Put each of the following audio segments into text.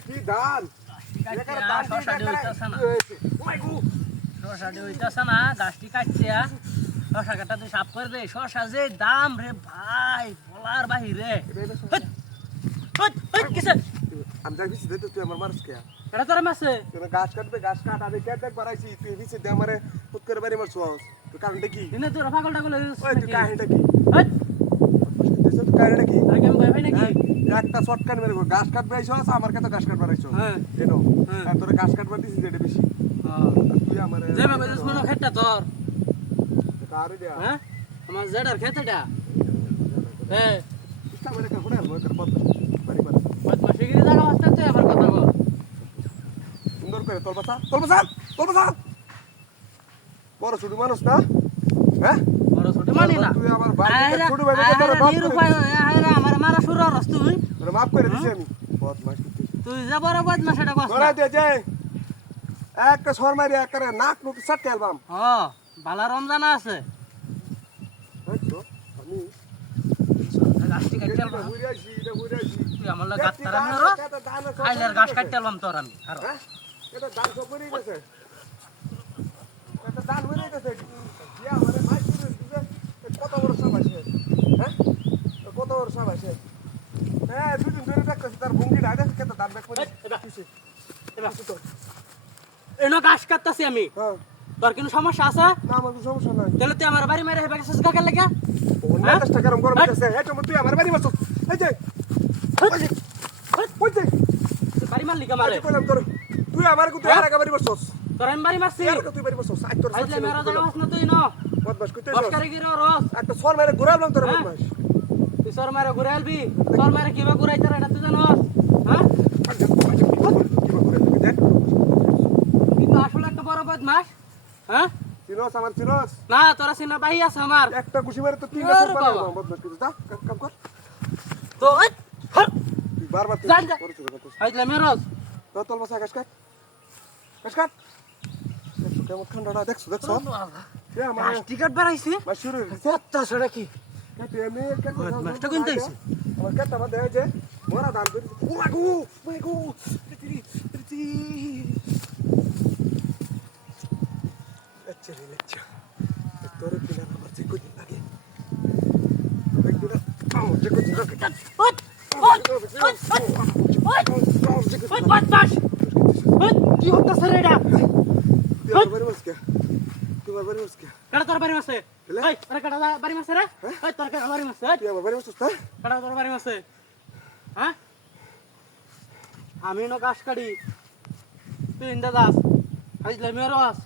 কি ধান শশা হইতাছে না গাছটি কাটছে শশা কাটা তুই সাফ করে দে শশা যে দাম রে ভাই বলার বাহিরে কিসে আমি যাই বিচি দে তুই আমার মারস কে এটা তোর মাসে তুই গাছ কাটবে গাছ কাট আমি কেট দেখ বাড়াইছি তুই বিচি দে আমারে পুত করে বাড়ি মারছ তুই কারণটা কি দিনে তোর পাগল টাগল ওই তুই কাহিনীটা কি হট তুই কাহিনীটা কি আগে আমি ভাই নাকি একটা শর্টকাট মেরে গাছ কাটবে আইছো আমার কাছে গাছ কাটবার আইছো হ্যাঁ এনো আর তোর গাছ কাটবার দিছিস এটা বেশি তুই আমারে যে ভাবে শুনো খেটটা তোর কারে দেয়া হ্যাঁ আমার জেডার খেতেটা এ ইচ্ছা করে কাকুরে আর মই কর পদ বাড়ি বাড়ি বদমাশি গিরি জায়গা আসতে তুই আমার কথা বল সুন্দর করে তোর বাসা বড় ছোট মানুষ না হ্যাঁ বড় ছোট মানি না তুই আমার বাড়িতে ছোট ভাই তোর বাপ নিরুপায় আয়রা আমার মারা শুরু হরস তুই তোর মাফ করে দিছি আমি বদমাশ তুই যে বড় বদমাশ এটা কস তোরা দে যে একটা সর মারি একটা নাক নুক সাটকে অ্যালবাম হ বালা রমজান আছে বুঝছো আমি গাছটি কাটতে আলবাম বুড়াইছি এটা বুড়াইছি তুই আমার লাগে গাছ তারা মেরো খাইলের গাছ কাটতে আলবাম তোর আমি আর হ্যাঁ এটা দান সব করে গেছে এটা দান হয়ে গেছে ইয়া মানে মাছ করে দিছে কত বড় সব আছে হ্যাঁ কত বড় সব আছে হ্যাঁ দুদিন ধরে দেখতেছি তার ভঙ্গি ঢাকা কত দান দেখ করে এনো গাছ কাটতাছি আমি হ্যাঁ তোর কোনো সমস্যা আছে না আমার কোনো সমস্যা নাই তাহলে তুই আমার বাড়ি মেরে হেবে গেছিস কাকে লাগে অন্য কাজটা গরম গরম করতেছে এই তো তুই আমার বাড়ি বসছ এই যে ওই যে বাড়ি মারলি কে মারে কইলাম তোর তুই আমার কত এর আগে বাড়ি বসছস তোর আমি বাড়ি মারছি এর তুই বাড়ি বসছস আই তোর আইলে মেরা জায়গা মাছ না তুই ন বদমাশ কইতে বসকারি গিরো রস একটা সর মেরে ঘুরাবলাম তোর হ্যাঁ? বদমাশ তুই সর মারে ঘুরে আলবি সর মারে কিবা ঘুরাইতে এটা তুই জানোস হ্যাঁ কিন্তু আসলে একটা বড় বদমাশ হ্যাঁ চিনস আমার চিনস না তোরা সিনা বাই আছে আমার একটা খুশি মারে তো তিনটা আরে সর বাবা। পারলাম বদমাশ কইতে যা কাম কর তো ওই তুই বারবার তুই যান, যা। করছিস কথা আইলে মেরস তো তোর বসা কাট দেখছো কেমন ঠান্ডাটা দেখছো এ আমার টিকেট বাড়াইছি মাশুর সত্তা সরে কি কাটে আমি কাটে বদমাশটা কিনতে আইছে আমার কাটটা বাদ দেয় যে মোরা দান করি ও মাগো তিরি আচ্ছা রে আচ্ছা তোর কিনা আমার যে কই লাগে দেখুন যে কই লাগে ওই বদমাশ ওই কি হচ্ছে রে এটা তোমার বাড়ি বসকে কাটা তোর বাড়ি মাসে এলে? ওই আরে কাটা বাড়ি মাসে রে ওই তোর কাটা বাড়ি মাসে তুই আমার বাড়ি বসছ তা কাটা তোর বাড়ি মাসে হ্যাঁ আমি নো গাছ কাটি তুই ইন্দা দাস আইলে মেরস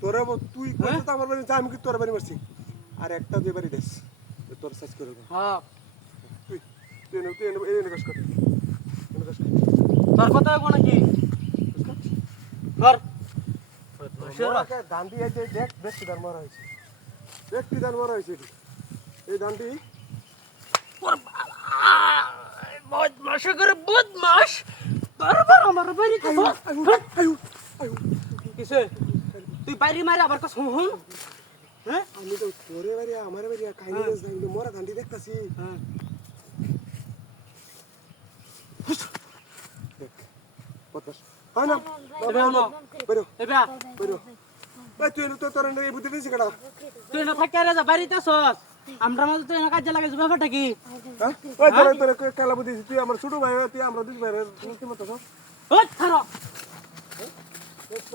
তোরা তুই কইছ তো আমার বাড়ি যা আমি কি তোর বাড়ি বসছি আর একটা যে বাড়ি দেশ তোর সাজ করে হ্যাঁ তুই এই কাজ কর তোর কথা হইব নাকি ধর ধান দিয়ে দেখ ব্যক্তি ধান মারা হয়েছে ব্যক্তি ধান মারা হয়েছে এই ধানটি বদমাস করে বদমাস বারবার আমার বাড়ি কিসে তুই বাইরে মারে আবার কাছে হুন হ্যাঁ আমি তো তোরে বাড়ি আমার বাড়ি কাহিনী মরা ধানটি দেখতাছি হ্যাঁ বদমাস হয় না বেরো এবা বেরো তুই তো তোর এই বুদ্ধি দিয়েছি কেডা তুই না থাকে রে বাড়িতে সস আমরা মাঝে তুই না কাজে লাগে ব্যাপারটা কি ওই তোর কালা বুদ্ধি তুই আমার ছোট ভাই তুই আমরা দুই ভাই তুই মতো ওই ছাড়ো